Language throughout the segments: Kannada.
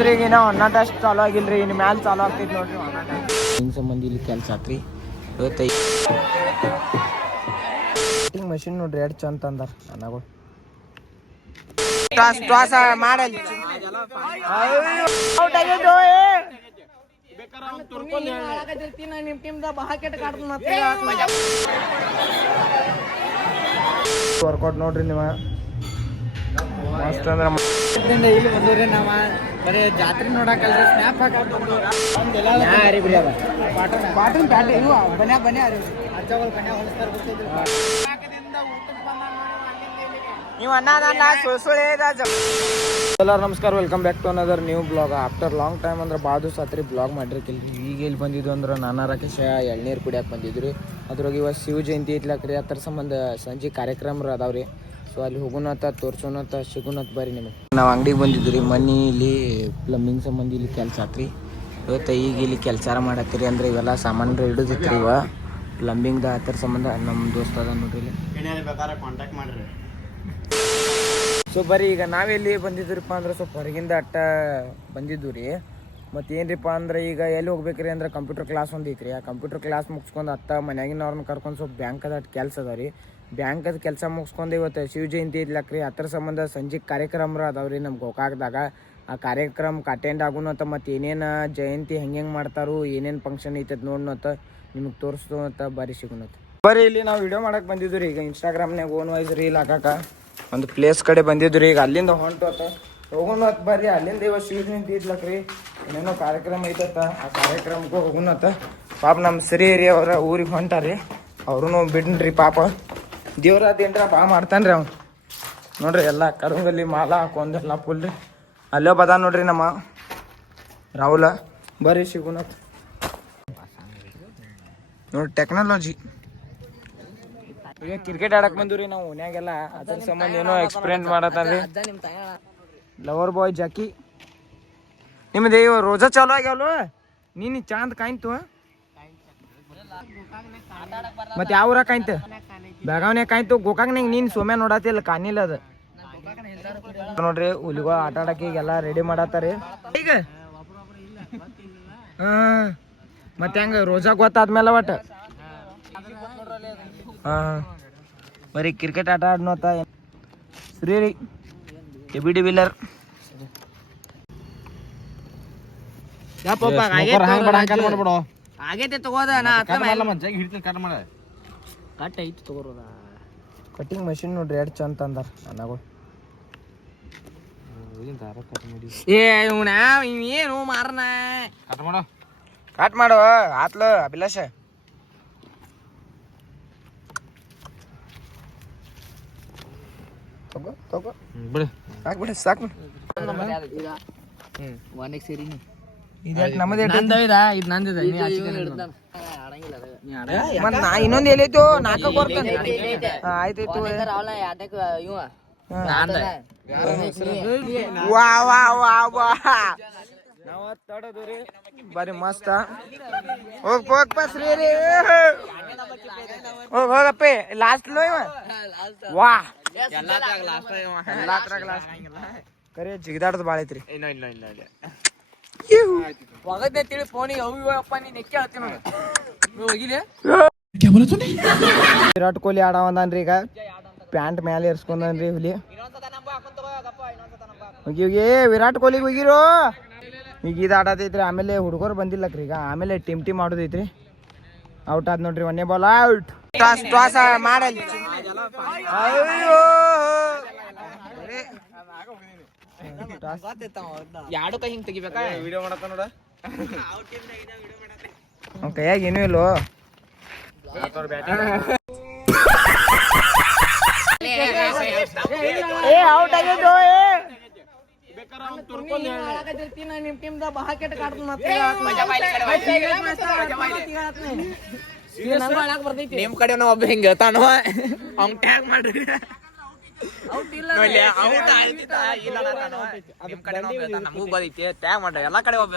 ಬಂದಿದ್ರಿ ಈಗ ನಾವು ಒನ್ ಟೆಸ್ಟ್ ಚಾಲು ಆಗಿಲ್ರಿ ಇನ್ನು ಮ್ಯಾಲ ಚಾಲು ಆಗ್ತೈತಿ ನೋಡ್ರಿ ಹಿಂಗೆ ಸಂಬಂಧ ಇಲ್ಲಿ ಕೆಲಸ ಆತ್ರಿ ಇವತ್ತೈತಿ ಮಷಿನ್ ನೋಡ್ರಿ ಎಷ್ಟು ಚಂದ ಅಂದಾರ ನನಗಳು ಟಾಸ್ ಮಾಡಲ್ ವರ್ಕೌಟ್ ನೋಡ್ರಿ ನಿಮ್ಮ ಮಸ್ತ್ ಅಂದ್ರೆ ಇಲ್ಲಿ ಬಂದವ್ರಿ ನಾವ ಬರೀ ಜಾತ್ರೆ ನೋಡಕಲ್ರಿ ಸ್ನ್ಯಾಪ್ ಹಾಕಿ ಪಾಟನ್ ಪ್ಯಾಟಿ ಇವು ಬನ್ಯಾ ಬನ್ಯಾ ಅಜ್ಜಗಳು ಬನ್ಯಾ ಹೊಲಿಸ್ತಾರೆ ನೀವು ಅನ್ನ ಸುಳ್ಳೆ ಎಲ್ಲರೂ ನಮಸ್ಕಾರ welcome back to another new blog after long time ಅಂದ್ರೆ ಭಾಳ ದಿವಸ ಆತ್ರಿ ಬ್ಲಾಗ್ ಮಾಡಿರ್ಕಿಲ್ಲ ಈಗ ಎಲ್ಲಿ ಬಂದಿದ್ದು ಅಂದ್ರೆ ನಾನಾ ರಾಕೇಶ ಎಳ್ನೀರು ಕುಡಿಯಕ್ಕೆ ಬಂದಿದ್ರಿ ಅದ್ರಾಗ ಇವಾಗ ಶಿವ ಜಯಂತಿ ಐತ್ಲಕ್ರಿ ಆ ಥರ ಸಂಬಂಧ ಸಂಜೆ ಕಾರ್ಯಕ್ರಮ ಅದಾವ್ರಿ ಸೊ ಅಲ್ಲಿ ಹೋಗೋಣತ್ತ ತೋರ್ಸೋಣತ್ತ ಸಿಗೋಣತ್ ಬರ್ರಿ ನಿಮಗೆ ನಾವು ಅಂಗಡಿಗೆ ಬಂದಿದ್ರಿ ಮನೆ ಇಲ್ಲಿ ಪ್ಲಂಬಿಂಗ್ ಸಂಬಂಧ ಇಲ್ಲಿ ಕೆಲಸ ಆತ್ರಿ ಇವತ್ತು ಈಗ ಇಲ್ಲಿ ಕೆಲಸ ಮಾಡತ್ತೀರಿ ಅಂದ್ರೆ ಇವೆಲ್ಲ ಸಾಮಾನು ಹಿಡಿದಿತ್ರಿ ಇವ ಪ್ಲಂಬಿಂಗ್ದ ಆ ಥರ ಸಂಬಂಧ ನಮ್ಮ ದೋಸ್ತ ಅದ ನೋಡ್ರಿ ಇಲ್ಲಿ ಕಾಂಟ್ಯಾಕ್ಟ್ ಮಾಡಿರಿ ಸೊ ಬರೀ ಈಗ ನಾವೆಲ್ಲಿ ಬಂದಿದ್ರಿಪ್ಪ ಅಂದ್ರೆ ಸ್ವಲ್ಪ ಹೊರಗಿಂದ ಅಟ್ಟ ಬಂದಿದ್ದು ರೀ ಮತ್ತು ಏನ್ರಿಪ್ಪ ಅಂದ್ರೆ ಈಗ ಎಲ್ಲಿ ಹೋಗ್ಬೇಕ್ರಿ ಅಂದ್ರೆ ಕಂಪ್ಯೂಟರ್ ಕ್ಲಾಸ್ ಒಂದು ಐತ್ರಿ ಆ ಕಂಪ್ಯೂಟರ್ ಕ್ಲಾಸ್ ಮುಗಿಸ್ಕೊಂಡು ಮನ್ಯಾಗಿನವ್ರನ್ನ ಕರ್ಕೊಂಡು ಸ್ವಲ್ಪ ಬ್ಯಾಂಕದ ಕೆಲಸ ಅದಾವ ರೀ ಬ್ಯಾಂಕದ ಕೆಲಸ ಮುಗಿಸ್ಕೊಂಡು ಇವತ್ತು ಶಿವ ಜಯಂತಿ ಇದ್ಲಕ್ರಿ ಆ ಥರ ಸಂಬಂಧ ಸಂಜೆ ಕಾರ್ಯಕ್ರಮ ಅದಾವ್ರಿ ನಮ್ಮ ಗೋಕಾಕ್ದಾಗ ಆ ಕಾರ್ಯಕ್ರಮಕ್ಕೆ ಅಟೆಂಡ್ ಆಗೋಣತ್ತ ಮತ್ತು ಏನೇನು ಜಯಂತಿ ಹೆಂಗೆ ಮಾಡ್ತಾರೋ ಏನೇನು ಫಂಕ್ಷನ್ ಐತದ ನೋಡ್ನತ್ತ ನಿಮಗೆ ತೋರಿಸ್ತು ಅಂತ ಬಾರಿ ಸಿಗೋಣತ್ತ ಬರೀ ಇಲ್ಲಿ ನಾವು ವಿಡಿಯೋ ಮಾಡಕ್ಕೆ ಬಂದಿದ್ದು ರೀ ಈಗ ಇನ್ಸ್ಟಾಗ್ರಾಮ್ನಾಗ ಓನ್ ವೈಸ್ ರೀಲ್ ಹಾಕಕ್ಕೆ ಒಂದು ಪ್ಲೇಸ್ ಕಡೆ ಬಂದಿದ್ದು ರೀ ಈಗ ಅಲ್ಲಿಂದ ಹೊಂಟೋತ ಹೋಗೋಣತ್ ಬರ್ರಿ ಅಲ್ಲಿಂದ ಇವಾಗ ಶಿವ ಜಯಂತಿ ಇದ್ಲಕ್ರಿ ಏನೇನೋ ಕಾರ್ಯಕ್ರಮ ಐತತ್ತ ಆ ಕಾರ್ಯಕ್ರಮಕ್ಕೆ ಹೋಗೋಣತ್ತ ಪಾಪ ನಮ್ಮ ಸಿರಿ ಅವರ ಊರಿಗೆ ಹೊಂಟಾರಿ ಅವ್ರೂ ಬಿಡ್ನ್ರಿ ಪಾಪ ದೇವ್ರಾದ ಏನ್ರ ಬಾ ಮಾಡ್ತಾನ್ರಿ ಅವ್ನು ನೋಡ್ರಿ ಎಲ್ಲ ಕರಂಗಲ್ಲಿ ಮಾಲ ಹಾಕೊಂಡೆಲ್ಲ ಫುಲ್ ರೀ ಅಲ್ಲೋ ಬದ ನೋಡ್ರಿ ನಮ್ಮ ರಾಹುಲ ಬರ್ರಿ ಸಿಗೋಣತ್ ನೋಡಿ ಟೆಕ್ನಾಲಜಿ ಈಗ ಕ್ರಿಕೆಟ್ ಆಡಕ್ ಬಂದಿವ್ರಿ ನಾವು ಓನ್ಯಾಗೆಲ್ಲ ಅದ್ರ ಸಂಬಂಧ ಏನೋ ಎಕ್ಸ್ಪೀರಿಯನ್ಸ್ ಮಾಡತ್ತಾರ್ರಿ ಲವರ್ ಬಾಯ್ ಜಾಕಿ ನಿಮ್ದು ಇವ ರೋಜಾ ಚಾಲು ಆಗ್ಯಾವಲ್ವ ನೀನು ಚಾಂದ್ ಕಾಯ್ತು ಮತ್ತೆ ಯಾವ ಊರಾಗ ಕಾಯ್ತು ಬೆಳಗಾವ್ನ್ಯಾಗ ಕಾಯ್ತು ಗೋಕಾಕ್ನಾಗ ನೀನು ಸೋಮ್ಯ ನೋಡತ್ತಿಲ್ಲ ಕಾಣಿಲ್ಲ ಅದು ನೋಡ್ರಿ ಹುಲಿಗಳು ಆಟ ಆಡಕ್ಕೆ ಈಗೆಲ್ಲ ರೆಡಿ ಮಾಡತ್ತಾರಿ ಈಗ ಮತ್ತೆ ಹೆಂಗ ರೋಜಾ ಗೊತ್ತಾದ್ಮೇಲೆ ಒಟ್ಟು ಬರೀ ಕ್ರಿಕೆಟ್ ಆಟ ಆಡ್ನೋತ ಸರಿ ರೀ ಡಿ ವಿಲ್ಲರ್ ಆಗೈತೆ ತಗೋದ ಕಟ್ ಐತಿ ತಗೋರೋದ ಕಟಿಂಗ್ ಮಷಿನ್ ನೋಡ್ರಿ ಎರಡು ಚಂದ ಅಂದಾರ ನನಗಳು ಏನು ಮಾರನ ಕಟ್ ಮಾಡು ಆತ್ಲ ಅಭಿಲಾಷ ತಗೋ ಬಿಡು ಸಾಕ್ಬಿಡ ಸಾಕ್ಬಿಡು ಇನ್ನೊಂದು ಎಲ್ಲೈತು ನಾಲ್ಕ ಕೊಡ್ತಾನೆ ಆಯ್ತಾಯ್ತು ನಾವ್ ತಡೋದು ರೀ ಬರೀ ಮಸ್ತ ಹೋಗಪ್ಪ ಶ್ರೀ ಹೋಗಪ್ಪಿ ಲಾಸ್ಟ್ ವಾ ಕರೆ ಜಿಗದಾಡದ್ ಬಾಳ ಐತ್ರಿ ತಿಳಿ ಫೋನಿಗೆ ಅಪ್ಪ ನೀನ್ ಎಕ್ಕೆ ಹೇಳ್ತೀನಿ ವಿರಾಟ್ ಕೊಹ್ಲಿ ಆಡವನ್ರಿ ಈಗ ಪ್ಯಾಂಟ್ ಮೇಲೆ ಇರ್ಸ್ಕೊಂಡ್ರಿ ಹುಲಿ ಹೋಗಿ ವಿರಾಟ್ ಕೊಹ್ಲಿಗೆ ಹೋಗಿರೋ ಈಗ ಇದು ಆಡತೈತ್ರಿ ಆಮೇಲೆ ಹುಡುಗರು ಬಂದಿಲ್ಲಕ್ರಿ ಈಗ ಆಮೇಲೆ ಟೀಮ್ ಮಾಡೋದೈತ್ರಿ ಔಟ್ ಆದ್ ನೋಡ್ರಿ ಒಂದೇ ಬಾಲ್ ಔಟ್ ಟಾಸ್ ಮಾಡಲ್ ಎರಡು ಕೈ ಹಿಂಗ್ ತೆಗಿಬೇಕಾ ವಿಡಿಯೋ ಮಾಡತ್ತ ನೋಡ ಕೈಯಾಗ ಏನೂ ಇಲ್ಲೋ ಔಟ್ ಆಗಿದ್ದು ನಿಮ್ ಕಡೆ ಒಬ್ಬ ಹಿಂಗ ಹೇಳ್ತಾನೋ ಅವ್ನ್ ಟ್ಯಾಗ್ ಮಾಡ್ರಿ ನಮಗೂ ಬದೈತಿ ಟ್ಯಾಗ್ ಮಾಡ್ರಿ ಎಲ್ಲಾ ಕಡೆ ಒಬ್ಬ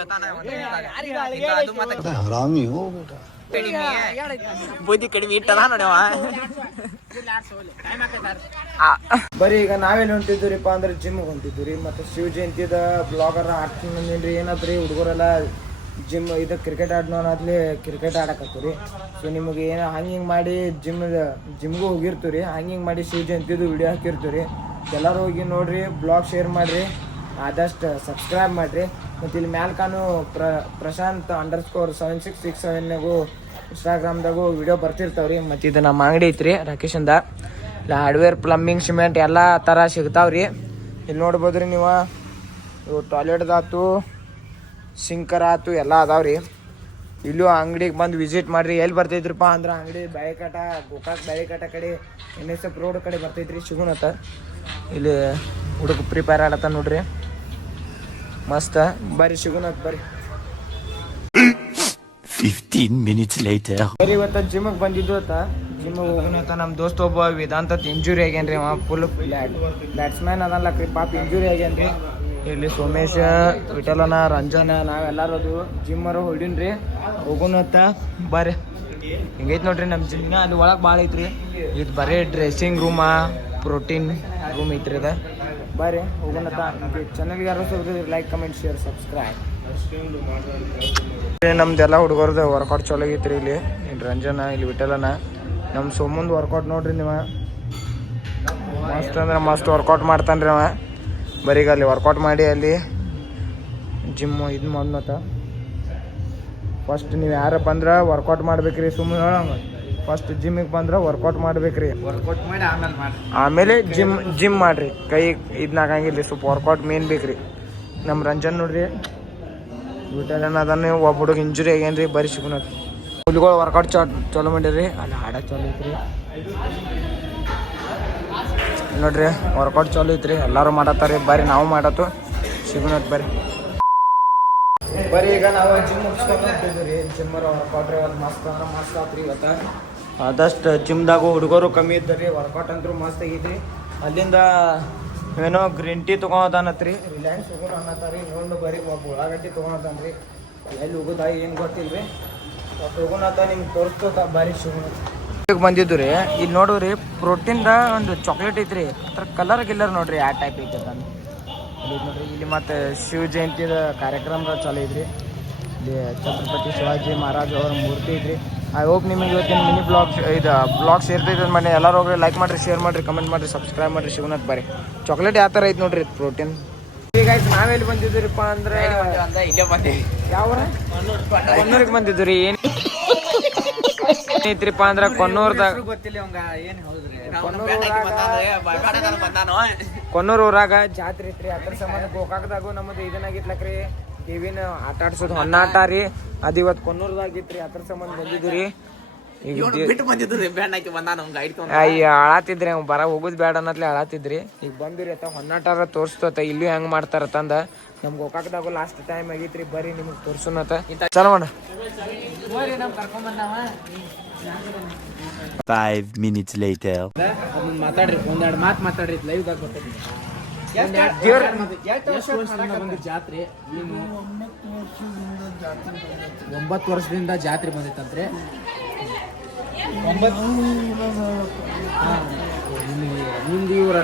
ಬುದ್ಧಿ ಕಡಿಮೆ ಇಟ್ಟದ ನೋಡ್ಯವ ಬರೀ ಈಗ ನಾವೇನು ಹೊಂಟಿದ್ರಿಪ್ಪ ಅಂದ್ರೆ ಜಿಮ್ಗೆ ಹೊಂಟಿದ್ವಿ ಮತ್ತು ಶಿವ ಜಯಂತಿದ ಬ್ಲಾಗರ್ ಆಡ್ತೀನಿ ಏನಾದ್ರಿ ಹುಡುಗರೆಲ್ಲ ಜಿಮ್ ಇದು ಕ್ರಿಕೆಟ್ ಆಡ್ನೋನಾದ್ಲಿ ಕ್ರಿಕೆಟ್ ಆಡಕತ್ತೀವಿ ಸೊ ನಿಮಗೆ ಏನೋ ಹಿಂಗೆ ಮಾಡಿ ಜಿಮ್ಗೂ ಹೋಗಿರ್ತೀವಿ ಹಿಂಗೆ ಮಾಡಿ ಶಿವ ಜಯಂತಿದು ವಿಡಿಯೋ ಹಾಕಿರ್ತೀವಿ ಎಲ್ಲರೂ ಹೋಗಿ ನೋಡ್ರಿ ಬ್ಲಾಗ್ ಶೇರ್ ಮಾಡಿರಿ ಆದಷ್ಟು ಸಬ್ಸ್ಕ್ರೈಬ್ ಮಾಡಿರಿ ಮತ್ತು ಇಲ್ಲಿ ಮ್ಯಾಲ್ ಕಾನು ಪ್ರಶಾಂತ್ _7667 ಇನ್ಸ್ಟಾಗ್ರಾಮ್ದಾಗೂ ವಿಡಿಯೋ ಬರ್ತಿರ್ತಾವ್ರಿ ಮತ್ತು ಇದು ನಮ್ಮ ಅಂಗಡಿ ಐತ್ರಿ ರಾಕೇಶಂದ ಇಲ್ಲ ಹಾರ್ಡ್ವೇರ್ ಪ್ಲಂಬಿಂಗ್ ಸಿಮೆಂಟ್ ಎಲ್ಲ ಥರ ಸಿಗ್ತಾವ್ರಿ ಇಲ್ಲಿ ನೋಡ್ಬೋದ್ರಿ ನೀವು ಇವು ಟಾಯ್ಲೆಟ್ದಾತು ಸಿಂಕರ್ ಆತು ಎಲ್ಲ ಅದಾವ್ರಿ ಇಲ್ಲೂ ಅಂಗಡಿಗೆ ಬಂದು ವಿಸಿಟ್ ಮಾಡಿರಿ ಎಲ್ಲಿ ಬರ್ತೈತ್ರಿಪ್ಪ ಅಂದ್ರೆ ಅಂಗಡಿ ಬ್ಯಾಳಿಕಟ ಗೋಕಾಕ್ ಬ್ಯಾಳಿಕಟ ಕಡೆ NSF ರೋಡ್ ಕಡೆ ಬರ್ತೈತ್ರಿ ಸಿಗುಣತ್ತ ಇಲ್ಲಿ ಹುಡುಗ ಪ್ರಿಪೇರ್ ಆಡತ್ತ ನೋಡ್ರಿ ಮಸ್ತ್ ಬರ್ರಿ ಸಿಗುಣತ್ ಬರ್ರಿ 15 minutes later. ಬರೀ ಇವತ್ತು ಜಿಮ್ಗೆ ಬಂದಿದ್ದು ಜಿಮ್ಗೆ ಹೋಗೋಣತ್ತ ನಮ್ಮ ದೋಸ್ತ ಒಬ್ಬ ವೇದಾಂತ ಇಂಜುರಿ ಆಗ್ಯಾನ್ರಿ ಅವ ಫುಲ್ ಬ್ಯಾಟ್ಸ್ಮ್ಯಾನ್ ಅದನ್ಲಕ್ರಿ ಪಾಪ ಇಂಜುರಿ ಆಗ್ಯಾನ್ರಿ ಇಲ್ಲಿ ಸೋಮೇಶ್ ವಿಠಲನ ರಂಜನ ನಾವೆಲ್ಲರೂ ಅದು ಜಿಮ್ಮರು ಹೊಡಿನ್ರಿ ಹೋಗೋಣತ್ತ ಬರ್ರಿ ಹಿಂಗೈತೆ ನೋಡ್ರಿ ನಮ್ಮ ಜಿಮ್ನ ಅಲ್ಲಿ ಒಳಗೆ ಭಾಳ ಐತ್ರಿ ಇದು ಬರೀ ಡ್ರೆಸ್ಸಿಂಗ್ ರೂಮಾ ಪ್ರೋಟೀನ್ ರೂಮ್ ಐತ್ರಿ ಇದು ಬರ್ರಿ ಹೋಗೋಣತ್ತ ಚಾನಲ್ಗೆ ಯಾರು ಲೈಕ್ ಕಮೆಂಟ್ ಶೇರ್ ಸಬ್ಸ್ಕ್ರೈಬ್ ನಮ್ದೆಲ್ಲ ಹುಡುಗರ್ದು ವರ್ಕೌಟ್ ಚಲೋ ಆಗೈತ್ರಿ ಇಲ್ಲಿ ರಂಜನ ಇಲ್ಲಿ ವಿಠಲನ ನಮ್ಮ ಸೋಮಂದು ವರ್ಕೌಟ್ ನೋಡ್ರಿ ನೀವು ಮಸ್ತ್ ಅಂದ್ರೆ ಮಸ್ತ್ ವರ್ಕೌಟ್ ಮಾಡ್ತಾನ್ರಿ ಅವ ಬರೀಗ ಅಲ್ಲಿ ವರ್ಕೌಟ್ ಮಾಡಿ ಅಲ್ಲಿ ಜಿಮ್ ಇದು ಮಾಡೋಣ ಫಸ್ಟ್ ನೀವು ಯಾರು ಬಂದ್ರೆ ವರ್ಕೌಟ್ ಮಾಡ್ಬೇಕ್ರಿ ಸುಮ್ಮನೆ ಹೇಳಂಗ ಫಸ್ಟ್ ಜಿಮ್ಮಿಗೆ ಬಂದ್ರೆ ವರ್ಕೌಟ್ ಮಾಡ್ಬೇಕ್ರಿ ವರ್ಕೌಟ್ ಮಾಡಿ ಆಮೇಲೆ ಜಿಮ್ ಮಾಡಿರಿ ಕೈ ಇದನ್ನ ಹಾಕಂಗಿಲ್ಲ ಸ್ವಲ್ಪ ವರ್ಕೌಟ್ ಮೇನ್ ಬೇಕ್ರಿ ನಮ್ಮ ರಂಜನ್ ನೋಡ್ರಿ ವಿಠಲನ ಅದನ್ನ ಒಬ್ಬ ಹುಡುಗ ಇಂಜುರಿ ಆಗ್ಯಾನ್ರಿ ಬರೀ ಸಿಗುಣ ಹುಲಿಗಳು ವರ್ಕೌಟ್ ಚಲೋ ಮಾಡಿರಿ ಅಲ್ಲಿ ಹಾಡಕ್ಕೆ ಚಲೋ ಐತ್ರಿ ನೋಡ್ರಿ ವರ್ಕೌಟ್ ಚಲೋ ಐತ್ರಿ ಎಲ್ಲರೂ ಮಾಡತ್ತಾರಿ ಬರ್ರಿ ನಾವು ಮಾಡತ್ತು ಸಿಗುಣತ್ ಬರ್ರಿ ಈಗ ನಾವು ಜಿಮ್ ಮುಗಿಸ್ಕೊಂಡ್ರಿ ಜಿಮ್ಮರ್ ವರ್ಕೌಟ್ ರೀ ಒಂದು ಮಸ್ತ್ ಅಂದ್ರೆ ಮಸ್ತ್ ಆತ್ರಿ ಇವತ್ತು ಆದಷ್ಟು ಜಿಮ್ದಾಗೂ ಹುಡುಗರು ಕಮ್ಮಿ ಇದ್ದರಿ ವರ್ಕೌಟ್ ಅಂತೂ ಮಸ್ತ್ ಆಗೈತ್ರಿ ಅಲ್ಲಿಂದ ಏನೋ ಗ್ರೀನ್ ಟೀ ತೊಗೊಳತಾನತ್ರಿ ರಿಲಯನ್ಸ್ ಹೋಗೋಣ ಅನ್ನತ್ತಾರಿ ನೋಡಿ ಬರೀ ಒಬ್ಬ ಉಳ್ಳಾಗಡ್ಡಿ ತೊಗೊಳತಾನ್ರಿ ಎಲ್ಲಿ ಹೋಗೋದ ಏನು ಗೊತ್ತಿಲ್ರಿ ಹೋಗೋಣತ್ತ ನಿಮ್ಗೆ ತೋರಿಸ್ತೋತ ಬಾರಿ ಸಿಗೋಣ ಬಂದಿದ್ದು ರೀ ಇಲ್ಲಿ ನೋಡ್ರಿ ಪ್ರೋಟೀನ್ದ ಒಂದು ಚಾಕ್ಲೇಟ್ ಐತ್ರಿ ಅದ್ರ ಕಲರ್ ಗಿಲ್ಲರ್ ನೋಡ್ರಿ ಯಾವ ಟೈಪ್ ಐತೆ ಅಂತ ನೋಡ್ರಿ ಇಲ್ಲಿ ಮತ್ತು ಶಿವ ಜಯಂತಿದ ಕಾರ್ಯಕ್ರಮ ಚಾಲು ಐತ್ರಿ ಇಲ್ಲಿ ಛತ್ರಪತಿ ಶಿವಾಜಿ ಮಹಾರಾಜ್ ಅವ್ರ ಮೂರ್ತಿ ಐತ್ರಿ ಐ ಹೋಪ್ ನಿಮಗೆ ಇವತ್ತಿನ ಮಿನಿ ಬ್ಲಾಗ್ ಸೇರ್ತೈತೆ ಮನೆ ಎಲ್ಲರೂ ಹೋಗ್ರಿ ಲೈಕ್ ಮಾಡಿರಿ ಶೇರ್ ಮಾಡಿರಿ ಕಮೆಂಟ್ ಮಾಡಿರಿ ಸಬ್ಸ್ಕ್ರೈಬ್ ಮಾಡಿರಿ ಶಿವನಾಥ್ ಬರ್ರಿ ಚಾಕ್ಲೇಟ್ ಯಾವ ಥರ ಐತೆ ನೋಡ್ರಿ ಪ್ರೋಟೀನ್ ಈಗ ಆಯ್ತು ನಾವೆಲ್ಲಿ ಬಂದಿದ್ದೀರಿಪ್ಪ ಅಂದ್ರೆ ಇಲ್ಲೇ ಬಂದಿ ಯಾವ ಕೊನ್ನೂರಿಗೆ ಬಂದಿದ್ದು ರೀ ಏನು ಐತ್ರಿಪ್ಪ ಅಂದ್ರೆ ಕೊನ್ನೂರ್ದಾಗ ಕೊನ್ನೂರು ಊರಾಗ ಜಾತ್ರೆ ಐತ್ರಿ ಅದ್ರ ಸಂಬಂಧ ಗೋಕಾಕದಾಗು ನಮ್ಮದು ಇದನ್ನಾಗಿತ್ಲಕ್ರಿ ದೇವಿನ ಆಟ ಆಡ್ಸೋದು ಹೊನ್ನಾಟ ರೀ ಅದು ಇವತ್ತು ಕೊನ್ನೂರ್ದಾಗಿತ್ರಿ ಅದ್ರ ಸಂಬಂಧ ಬಂದಿದ್ರಿ ಅಯ್ಯ ಅಳಾತಿದ್ರಿ ಅವ್ನು ಬರ ಹೋಗುದ್ ಬೇಡ ಅನ್ನತ್ಲೆ ಅಳಾತಿದ್ರಿ ಈಗ ಬಂದಿರಿ ಅತ್ತ ಹೊನ್ನಾಟಾರ ತೋರಿಸ್ತತ ಇಲ್ಲಿ ಹೆಂಗ್ ಮಾಡ್ತಾರ ತಂದ ನಮ್ ಗೋಕಾಕದಾಗು ಲಾಸ್ಟ್ ಟೈಮ್ ಆಗೈತ್ರಿ ಬರ್ರಿ ನಿಮ್ಗೆ ತೋರ್ಸುನತ ಚಲೋ ಮಾಡ 5 minutes later. ಮಾತಾಡ್ರಿ ಒಂದೆರಡು ಮಾತು ಮಾತಾಡ್ರಿ ಲೈವ್ ದಾಗ ಜಾತ್ರೆ 9 ವರ್ಷದಿಂದ ಜಾತ್ರೆ ಬಂದೈತಂತ್ರಿ ನಿಮ್ದು ಇವ್ರ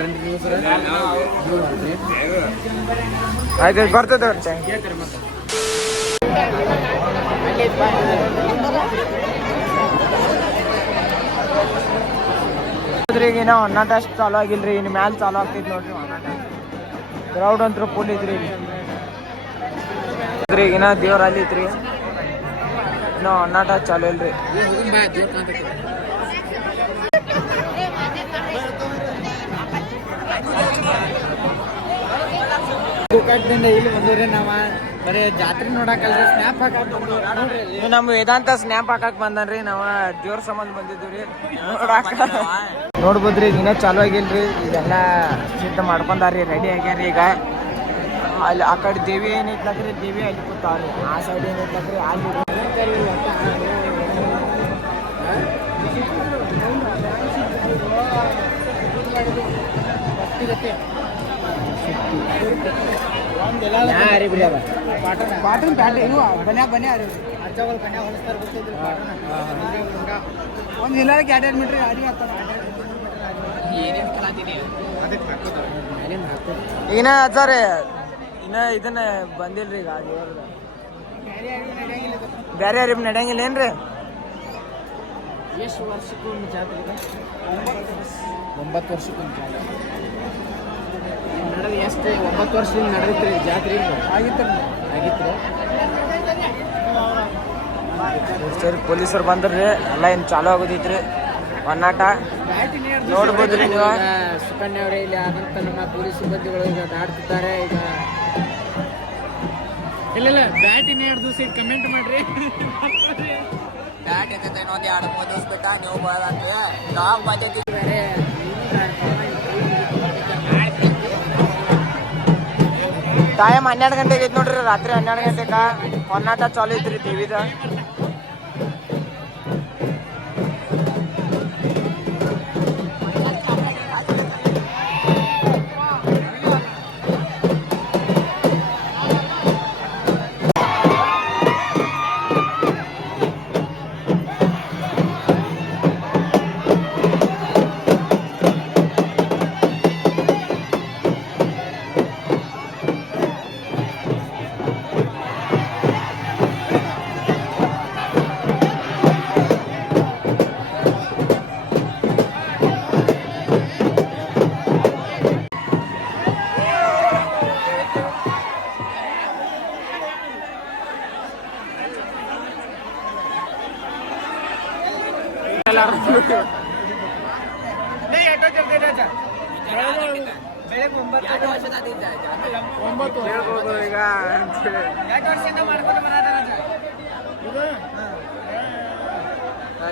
ಆಯ್ತು ಬರ್ತದೆ ಈಗ ಹೊನ್ನಾಟ ಅಷ್ಟು ಚಾಲು ಆಗಿಲ್ರಿ ಇನ್ನು ಮ್ಯಾಲೆ ಚಾಲು ಆಗ್ತೈತಿ ನೋಡ್ರಿ ಹೊನ್ನಾಟ ಕ್ರೌಡ್ ಅಂತೂ ಫುಲ್ ಐತ್ರಿ ಈಗಿನ ದೇವ್ರ ಅಲ್ಲಿ ಐತ್ರಿ ಇನ್ನು ಹೊನ್ನಾಟ ಚಾಲು ಇಲ್ರಿ ಗೋಕಾಕ್ದಿಂದ ಇಲ್ಲಿ ಬಂದಿವ್ರಿ ನಾವ ಬರೀ ಜಾತ್ರೆ ನೋಡಕಲ್ರಿ ಸ್ನ್ಯಾಪ್ ಹಾಕಕ್ ಬಂದ್ರಿ ನಮ್ಮ ವೇದಾಂತ ಸ್ನ್ಯಾಪ್ ಹಾಕಕ್ ಬಂದನ್ರಿ ನಾವ ದೇವ್ರ ಸಂಬಂಧ ಬಂದಿದ್ದೀವ್ರಿ ನೋಡಾಕ ನೋಡ್ಬೋದ್ರಿ ಇನ್ನ ಚಾಲು ಆಗಿಲ್ರಿ ಇದೆಲ್ಲ ಸಿದ್ಧ ಮಾಡ್ಕೊಂಡಾರಿ ರೆಡಿ ಆಗ್ಯಾರಿ ಈಗ ಅಲ್ಲಿ ಆ ಕಡೆ ದೇವಿ ಏನೈತ್ಲಕ್ರಿ ದೇವಿ ಅಲ್ಲಿ ಕೂತಾವ್ರಿ ಆ ಸೈಡ್ ಏನೈತ್ಲಕ್ರಿ ಅಲ್ಲಿ ಪಾಟನ್ ಪ್ಯಾಟೆ ಇವು ಬನ್ಯಾ ಅಜ್ಜಗಳು ಬನ್ಯಾ ಹೊಲಿಸ್ತಾರೆ ಗೊತ್ತಿದ್ರು ಒಂದು ಇಲ್ಲಾರ 2 ಮೀಟ್ರ್ ಅಡಿ ಆಗ್ತಾರ ಈಗಿನ ಸರ್ ಇನ್ನ ಇದನ್ನ ಬಂದಿಲ್ರಿ ಈಗ ಬೇರೆ ಯಾರಿಗೆ ನಡೆಯಂಗಿಲ್ಲ ಏನ್ರಿ? ಎಷ್ಟು ವರ್ಷಕ್ಕೊಂದು ಜಾತ್ರೆ ಇದೆ? 9 ವರ್ಷಕ್ಕೊಂದು ಜಾತ್ರೆ ನಡೆದು ಎಷ್ಟು 9 ವರ್ಷದಿಂದ ನಡೆದಿತ್ತು ಜಾತ್ರೆ ಆಗಿತ್ತು. ಸರಿ ಪೊಲೀಸರು ಬಂದ್ರಿ ಎಲ್ಲ ಏನು ಚಾಲು ಆಗೋದೈತ್ರಿ ಒನ್ನಾಟ ನೋಡ್ಬೋದ್ರಿ ನೀವು. ಸುಕನ್ಯಾ ಅವರೇ ಇಲ್ಲಿ ಆದಂತ ನಮ್ಮ ಪೊಲೀಸ್ ಸಿಬ್ಬಂದಿಗಳು ಈಗ ದಾಡ್ತಿದ್ದಾರೆ. ಈಗ ಇಲ್ಲ ಬ್ಯಾಟಿನ 2 ದಿವಸ ಕಮೆಂಟ್ ಮಾಡ್ರಿ. ಬ್ಯಾಟ್ ಎತ್ತೈತೆ ಇನ್ನೊಂದು 2-3 ದಿವಸ ಬಿಟ್ಟ ನೀವು ಬರೋದಾಗ್ತದೆ. ಯಾವ ಪದ್ಧತಿ ಬೇರೆ ಟೈಮ್ 12 ಗಂಟೆಗೆ ಐತಿ ನೋಡ್ರಿ. ರಾತ್ರಿ 12 ಗಂಟೆಗೆ ಒನ್ನಾಟ ಚಾಲು ಐತ್ರಿ ದೇವಿದ.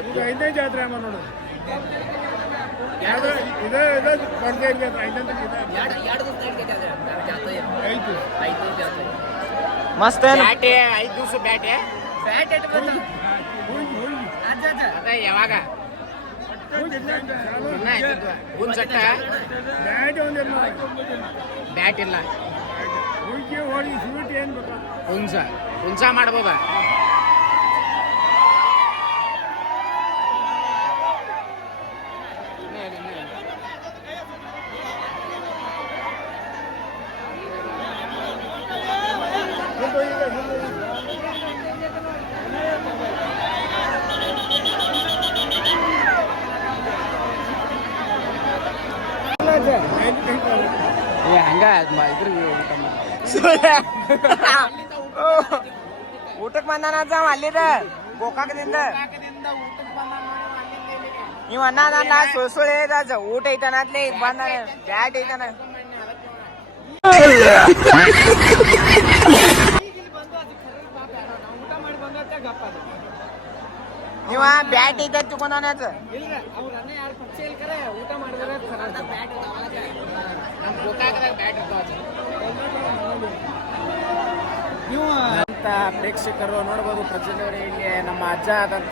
ಈಗ 5ನೇ ಜಾತ್ರೆ ಅಮ್ಮ ನೋಡು. ಮಸ್ತ್ 5 ದಿವಸ ಬ್ಯಾಟೆ ಯಾವಾಗ ಬ್ಯಾಟ್ ಇಲ್ಲ ಹುಂಸ ಮಾಡ್ಬೋದ? ಹಂಗ ಊಟಕ್ಕೆ ಬಂದಾನ ಅಲ್ಲಿದ ಗೋಕಾಕದಿಂದ. ನೀವು ಅನ್ನ ಸುಳ್ಳು ಹೇಳಿದ ಊಟ ಐತಾನ ಅತ್ಲಿ ಈಗ ಬಂದಾನ ಬ್ಯಾಟ್ ಐತಾನ. ನೀವ ಬ್ಯಾಟ್ ಐತ ತಿಳ್ಕೊಂಡಾನ ಅಂತ ಪ್ರೇಕ್ಷಕರು ನೋಡ್ಬೋದು. ಪ್ರತಿಯೊಬ್ಬರೇ ಇಲ್ಲಿ ನಮ್ಮ ಅಜ್ಜ ಆದಂತ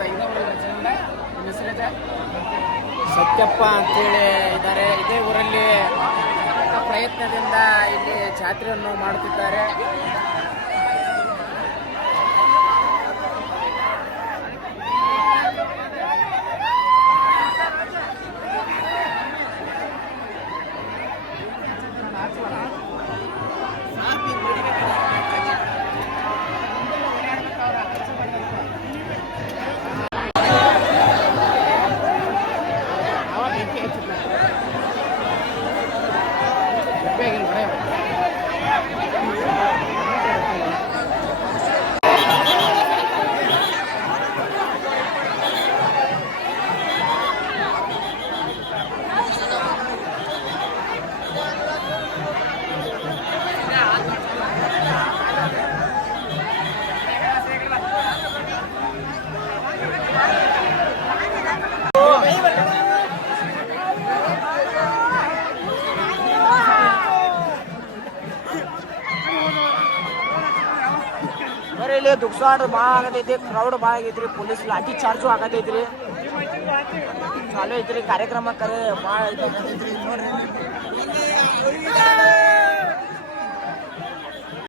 ಸತ್ಯಪ್ಪ ಅಂತೇಳಿ ಇದ್ದಾರೆ. ಇದೇ ಊರಲ್ಲಿ ಪ್ರಯತ್ನದಿಂದ ಇಲ್ಲಿ ಜಾತ್ರೆಯನ್ನು ಮಾಡುತ್ತಿದ್ದಾರೆ. ಇಲ್ಲಿ ದುಕ್ಸಾಡ್ ಭಾಳ ಆಗತೈತಿ, ಕ್ರೌಡ್ ಭಾಳ ಆಗೈತ್ರಿ. ಪೊಲೀಸ್ ಲಾಠಿ ಚಾರ್ಜು ಆಗತೈತ್ರಿ. ಚಾಲು ಐತ್ರಿ ಕಾರ್ಯಕ್ರಮ ಕರೆ ಭಾಳ ಐತಿ ನೋಡ್ರಿ.